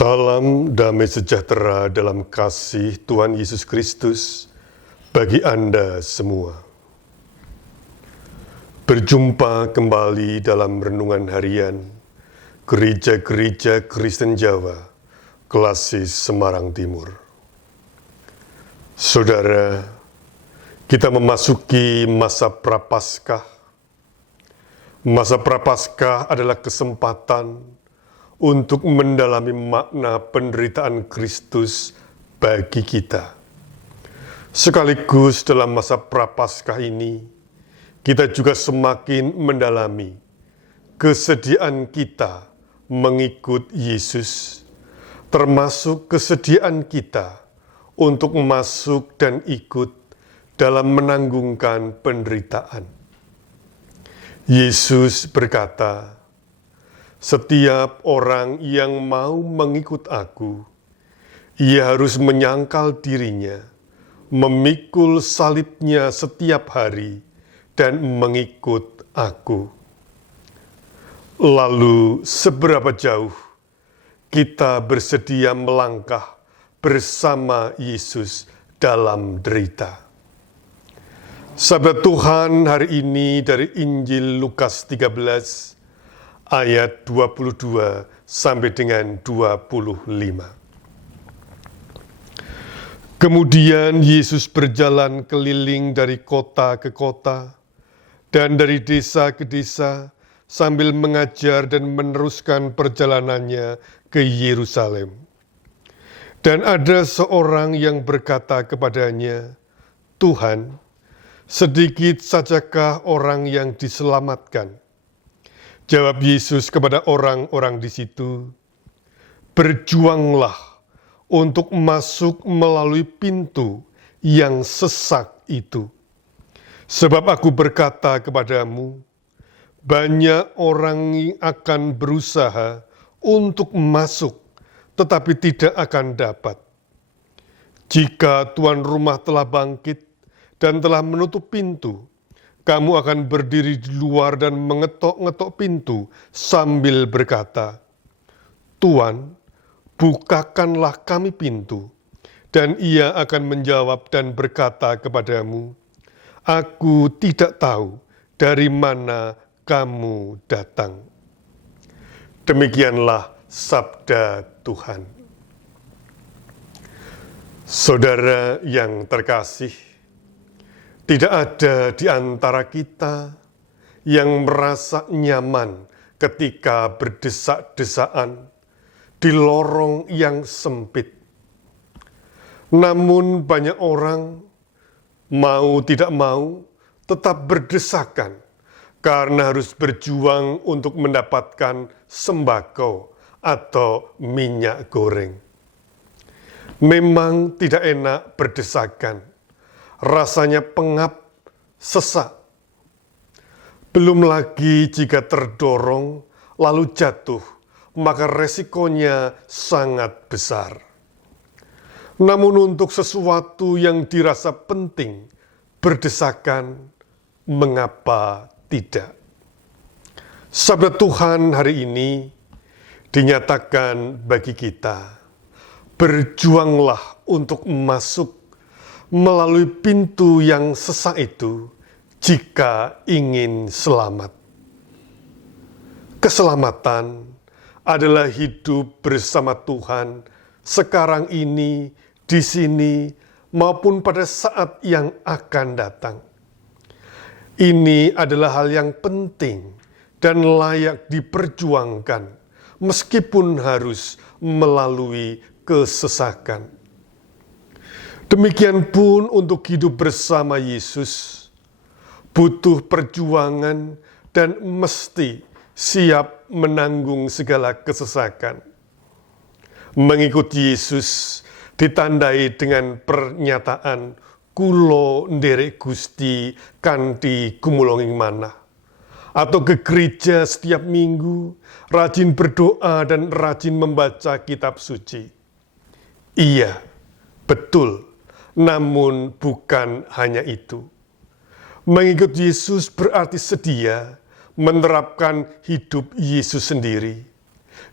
Salam damai sejahtera dalam kasih Tuhan Yesus Kristus bagi Anda semua. Berjumpa kembali dalam renungan harian Gereja-Gereja Kristen Jawa, Klasis Semarang Timur. Saudara, kita memasuki masa Prapaskah. Masa Prapaskah adalah kesempatan untuk mendalami makna penderitaan Kristus bagi kita. Sekaligus dalam masa Prapaskah ini, kita juga semakin mendalami kesediaan kita mengikut Yesus, termasuk kesediaan kita untuk masuk dan ikut dalam menanggungkan penderitaan. Yesus berkata, "Setiap orang yang mau mengikut aku, ia harus menyangkal dirinya, memikul salibnya setiap hari, dan mengikut aku." Lalu seberapa jauh kita bersedia melangkah bersama Yesus dalam derita? Sabda Tuhan hari ini dari Injil Lukas 13, ayat 22 sampai dengan 25. Kemudian Yesus berjalan keliling dari kota ke kota dan dari desa ke desa sambil mengajar dan meneruskan perjalanannya ke Yerusalem. Dan ada seorang yang berkata kepadanya, "Tuhan, sedikit sajakah orang yang diselamatkan?" Jawab Yesus kepada orang-orang di situ, "Berjuanglah untuk masuk melalui pintu yang sesak itu. Sebab aku berkata kepadamu, banyak orang akan berusaha untuk masuk, tetapi tidak akan dapat. Jika tuan rumah telah bangkit dan telah menutup pintu, kamu akan berdiri di luar dan mengetok-ngetok pintu sambil berkata, 'Tuan, bukakanlah kami pintu.' Dan ia akan menjawab dan berkata kepadamu, 'Aku tidak tahu dari mana kamu datang.'" Demikianlah sabda Tuhan. Saudara yang terkasih, tidak ada di antara kita yang merasa nyaman ketika berdesak-desaan di lorong yang sempit. Namun banyak orang mau tidak mau tetap berdesakan karena harus berjuang untuk mendapatkan sembako atau minyak goreng. Memang tidak enak berdesakan. Rasanya pengap, sesak. Belum lagi jika terdorong lalu jatuh, maka resikonya sangat besar. Namun untuk sesuatu yang dirasa penting, berdesakan, mengapa tidak? Sabda Tuhan hari ini dinyatakan bagi kita, berjuanglah untuk masuk melalui pintu yang sesak itu jika ingin selamat. Keselamatan adalah hidup bersama Tuhan sekarang ini, di sini, maupun pada saat yang akan datang. Ini adalah hal yang penting dan layak diperjuangkan meskipun harus melalui kesesakan. Demikian pun untuk hidup bersama Yesus, butuh perjuangan dan mesti siap menanggung segala kesesakan. Mengikuti Yesus ditandai dengan pernyataan kulo nderek Gusti kanthi gumulonging manah, atau ke gereja setiap minggu, rajin berdoa dan rajin membaca kitab suci. Iya, betul. Namun bukan hanya itu. Mengikut Yesus berarti sedia menerapkan hidup Yesus sendiri,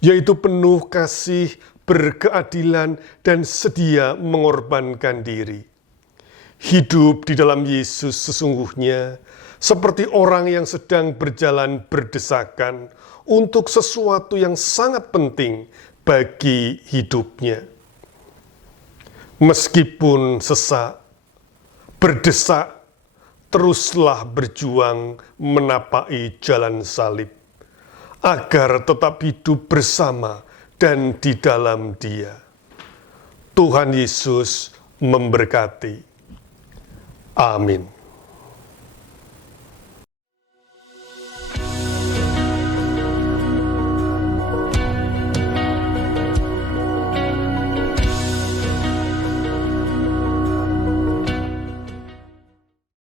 yaitu penuh kasih, berkeadilan, dan sedia mengorbankan diri. Hidup di dalam Yesus sesungguhnya seperti orang yang sedang berjalan berdesakan untuk sesuatu yang sangat penting bagi hidupnya. Meskipun sesak, berdesak, teruslah berjuang menapaki jalan salib, agar tetap hidup bersama dan di dalam Dia. Tuhan Yesus memberkati. Amin.